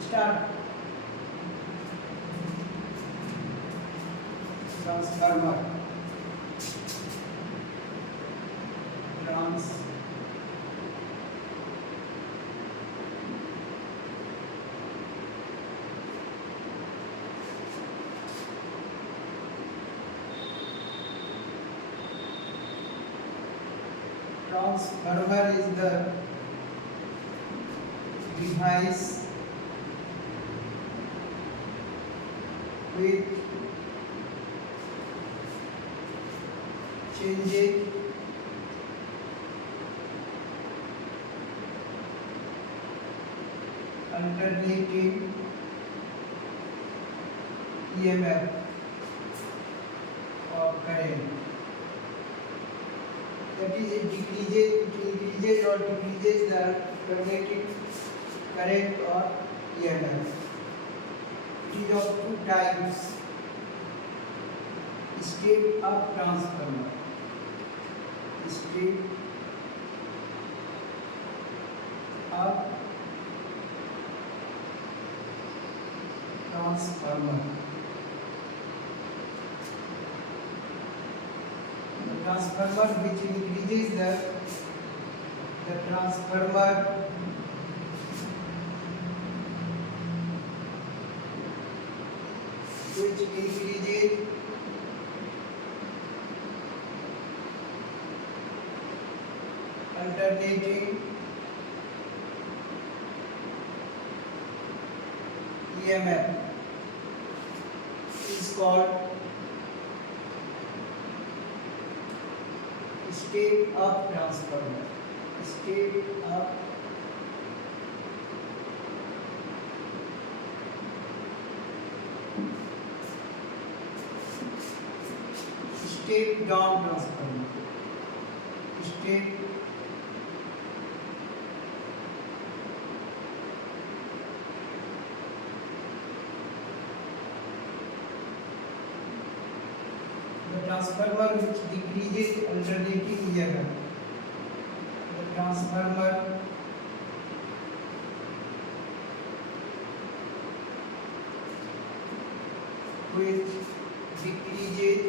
Start. Transformer. Transformer is the device which changes alternating EMF or current. That is, it increases or decreases the alternating current or EMF. It is of two types: step-up transformer. Step-up transformer. The transformer which increases the transformer which increases alternating EMF is called step-up transformer. Step-up step-down transformer. The transformer which decreases alternating EMF. The transformer which decreases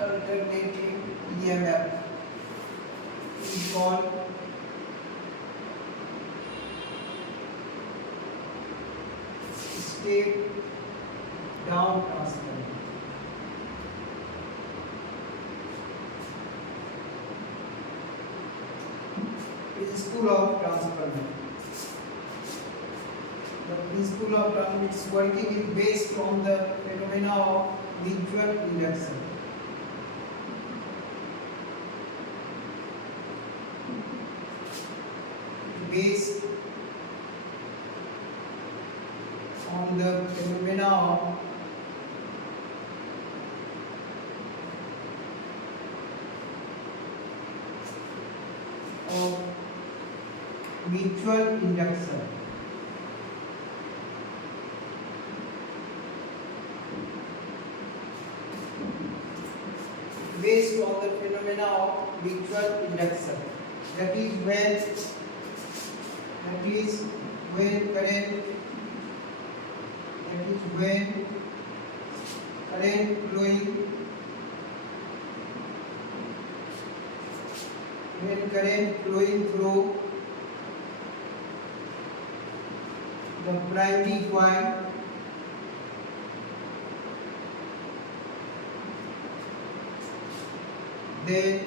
alternating EMF is called step-down transformer. Principle of transformer. The principle of its working is based on the phenomena of mutual induction. Based on the phenomena of mutual induction. Based on the phenomena of mutual induction. That is when current flowing through the primary coil then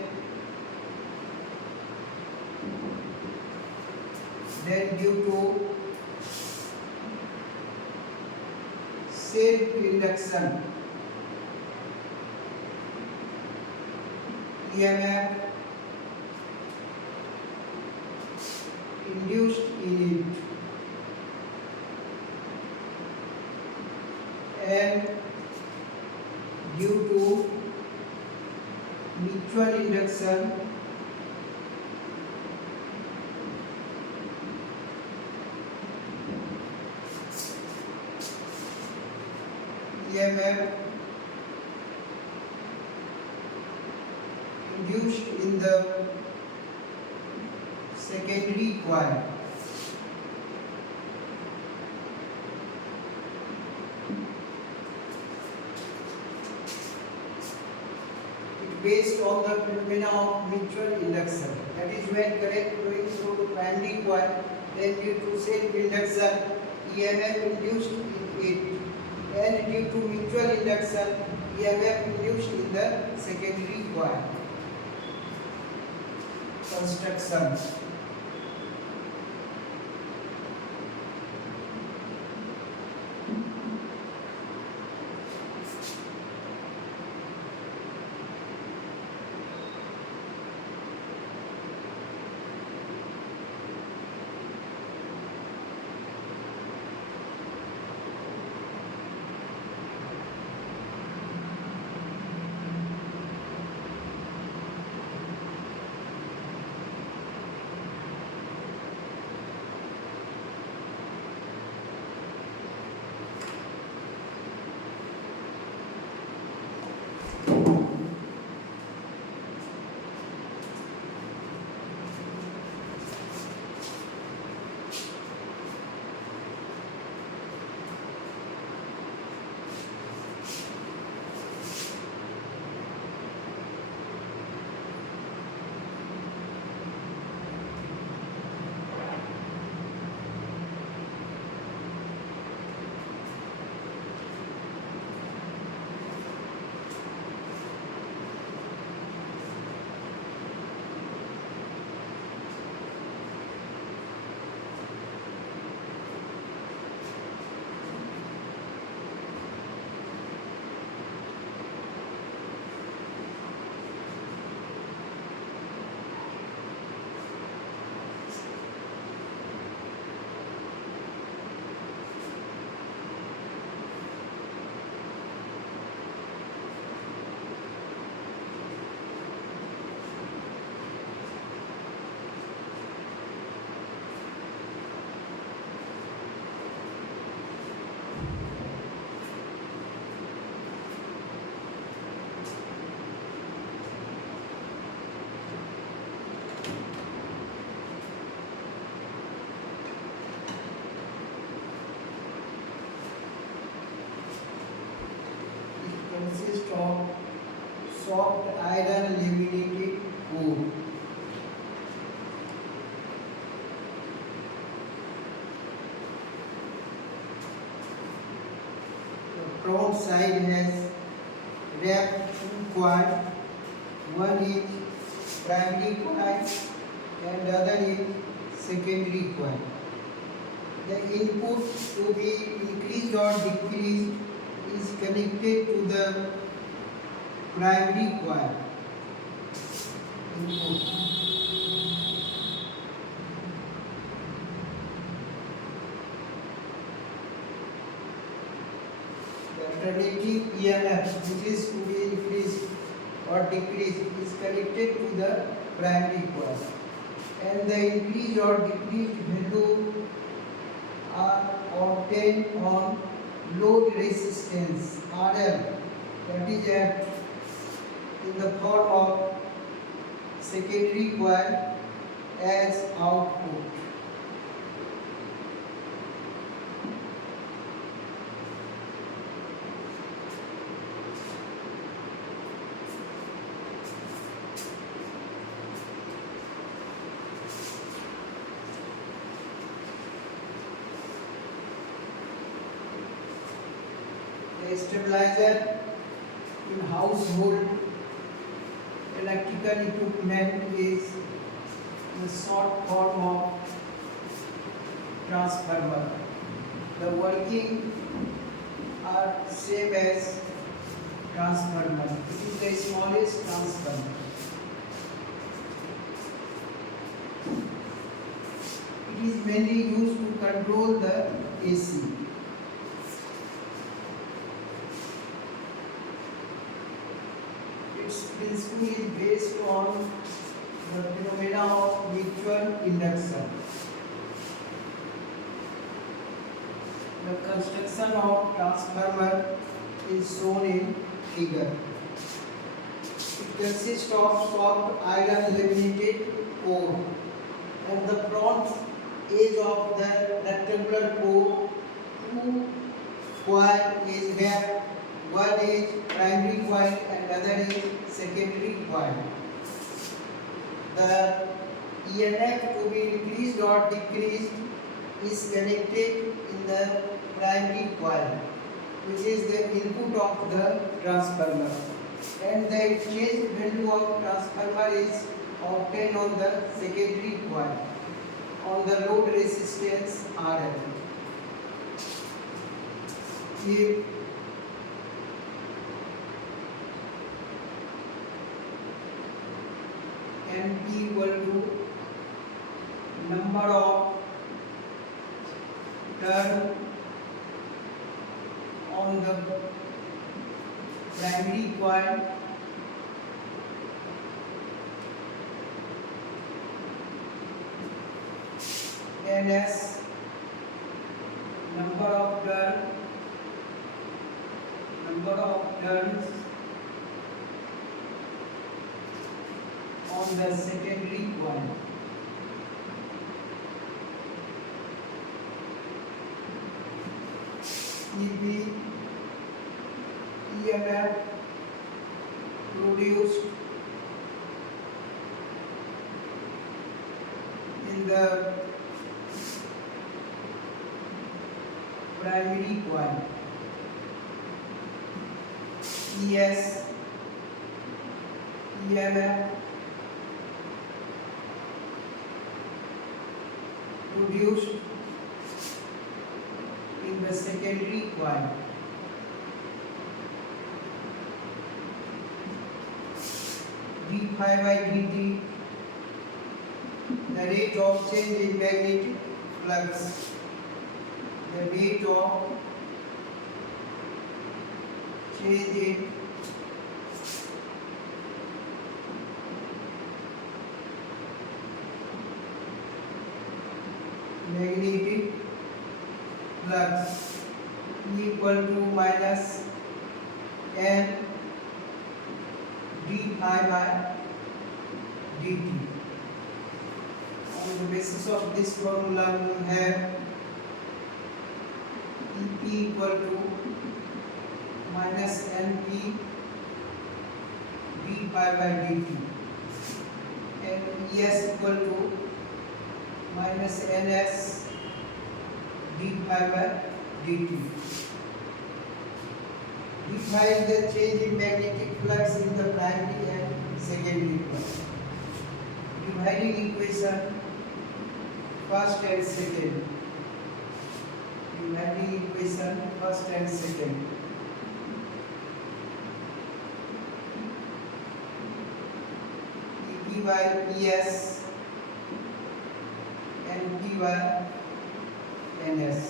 due to self-induction EMF induced in it and due to mutual induction EMF induced in the secondary coil. It based on the phenomena of mutual induction. That is, when current flowing through the primary coil, then due to self-induction, EMF induced in it, and due to mutual induction, EMF induced in the secondary coil. Construction. Consists of soft iron laminated core. The front side has wrapped two coils. One is primary coil and the other is secondary coil. The input to be increased or decreased is connected to the primary coil. Input. The alternative EMF, which is to be increased or decreased, is connected to the primary coil, and the increased or decreased value are obtained on load resistance RL, that is at in the form of secondary coil as output. The stabilizer in household electrical equipment is the short form of transformer. The working are same as transformer. It is the smallest transformer. It is mainly used to control the AC. Its principle is based on the phenomena of mutual induction. The construction of transformer is shown in figure. It consists of soft iron laminated core, and the front edge of the rectangular core, two coil is where one is primary coil and other is secondary coil. The EMF to be increased or decreased is connected in the primary coil, which is the input of the transformer, and the exchange value of transformer is obtained on the secondary coil on the load resistance RL. If NP equal to number of turn on the primary coil NS number of turns on the secondary coil. EB EMF produced in the primary coil. ES EMF produced in the secondary coil. d phi by dt, the rate of change in magnetic flux, the rate of change in magnetic flux equal to minus n d phi by dt. On the basis of this formula, we have EP equal to minus NP d phi by dt, and ES equal to minus NS d phi by dt. d phi is the change in magnetic flux in the primary and secondary coil. Dividing equation first and second. Dividing equation first and second. EP by ES and P by NS,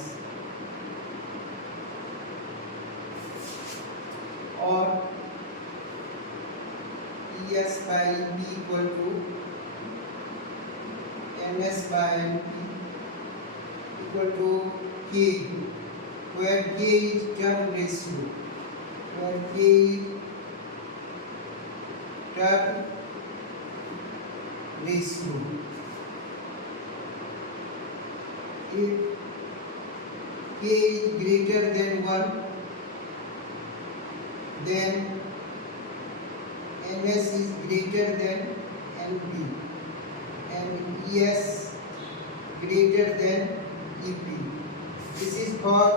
or ES by EP equal to NS by NP equal to K, where K is turn ratio, where K is turn ratio. If K is greater than 1, then NS is greater than NP and ES greater than EP. This is for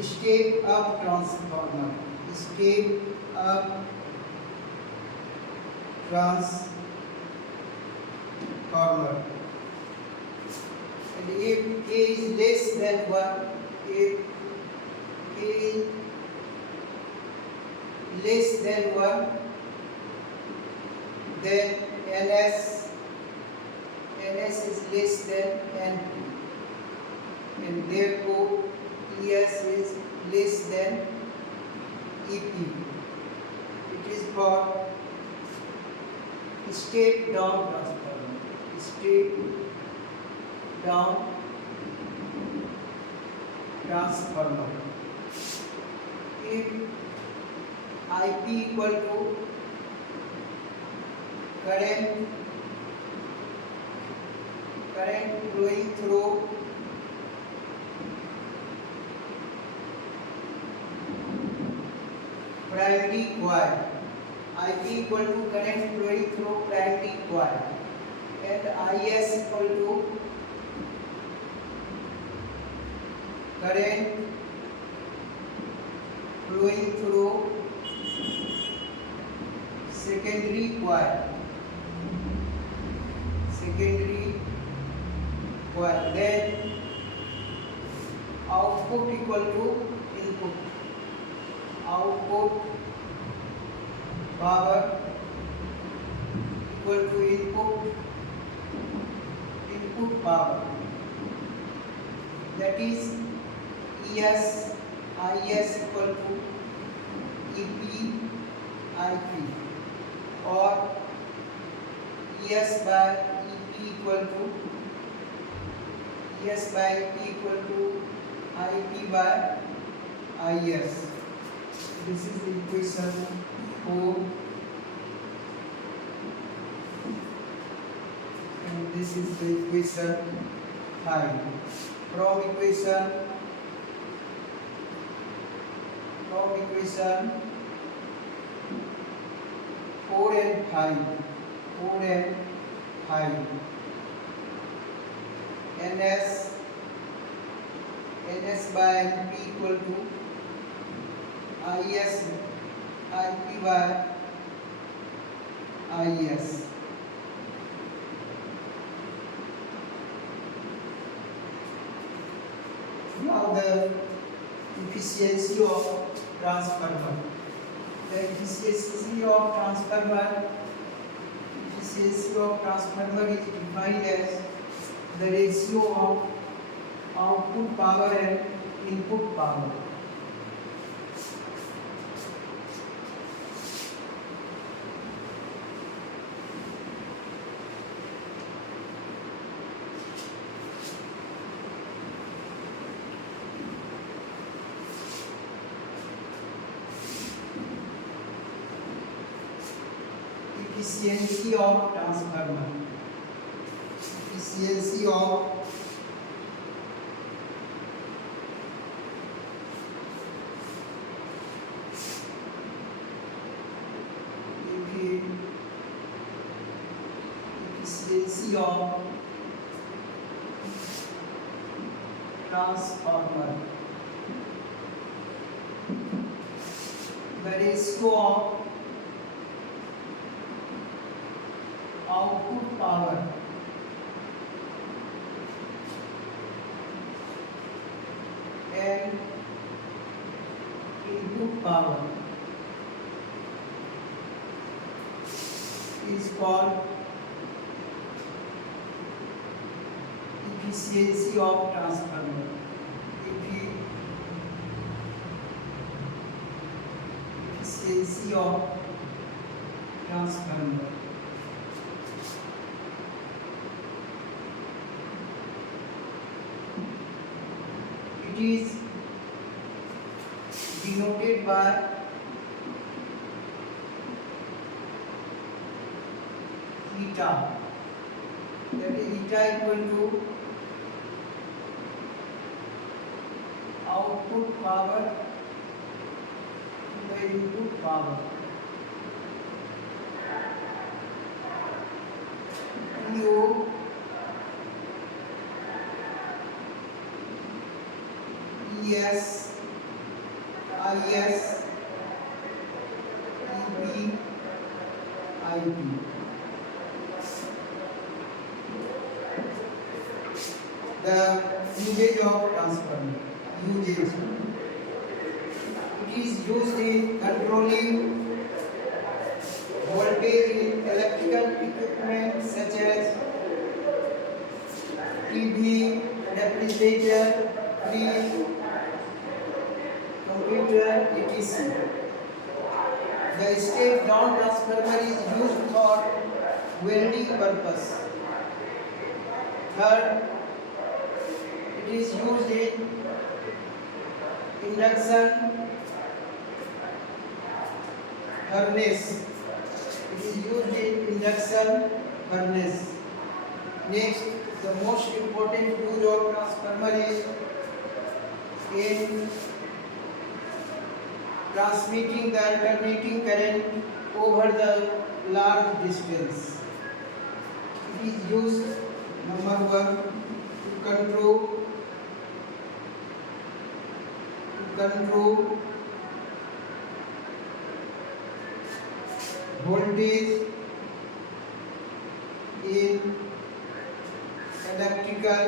step up transformer. Step up transformer. And if K is less than 1, if K is less than 1, then NS is less than NP, and therefore ES is less than EP. It is for step down transformer. Step down transformer. If IP equal to current flowing through primary coil. IP equal to current flowing through primary coil, and IS equal to current flowing through secondary coil. Then output equal to input. Output power equal to input power. That is ES IS equal to EP IP, or ES by EP equal to IP by IS. This is the equation 4, and this is the equation 5. From equation 4 and 5, NS by NP equal to IS IP by IS. Now the efficiency of transformer. The efficiency of transformer is defined as the ratio of output power and input power. Efficiency of transformer. Efficiency of transformer. The ratio of output power and input power is called efficiency of transformer. Efficiency of transformer. It is denoted by eta. That is eta equal to output power to the input power. PO ES IS EP IP. The usage of transformer. It is used in controlling voltage in electrical equipment such as TV, refrigerator, fridge, computer, etc. The step down transformer is used for welding purpose. Third, it is used in induction furnace. It is used in induction furnace. Next, the most important use of transformer is in transmitting the alternating current over the large distance. It is used, number one, to control voltage in electrical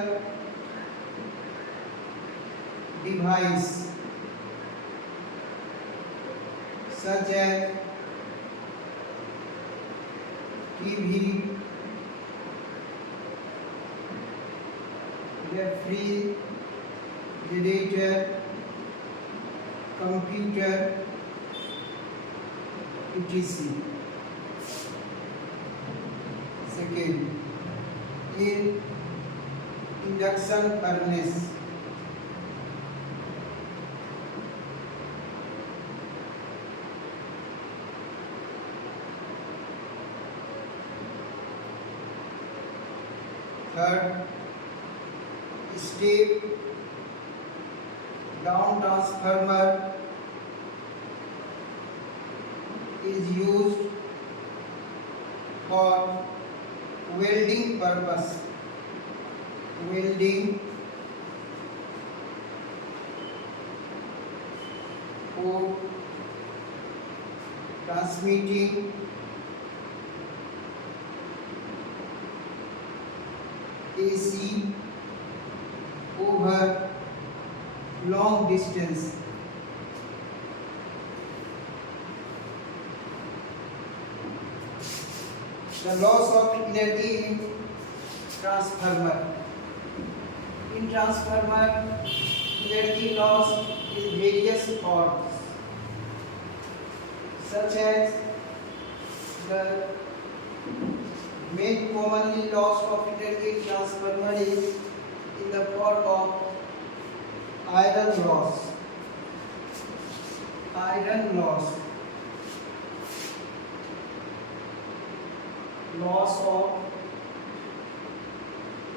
device such as TV, refrigerator, computer, etc. Second, in induction furnace, third, step down transformer is used for welding purpose. Welding for transmitting AC over long distance. The loss of energy in transformer. In transformer, energy loss in various forms, such as the main commonly loss of energy in transformer is in the form of iron loss. Iron loss. Loss of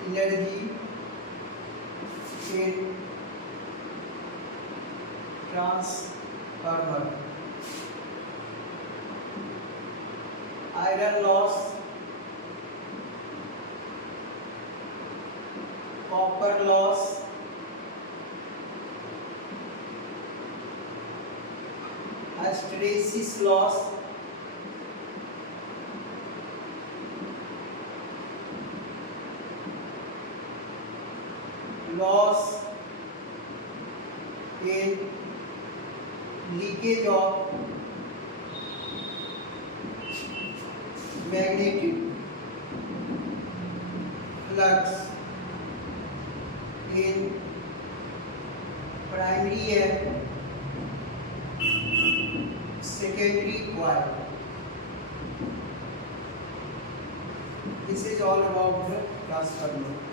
energy in transformer. Iron loss, copper loss, hysteresis loss, loss in leakage of magnetic flux in primary and secondary coil. This is all about the transformer.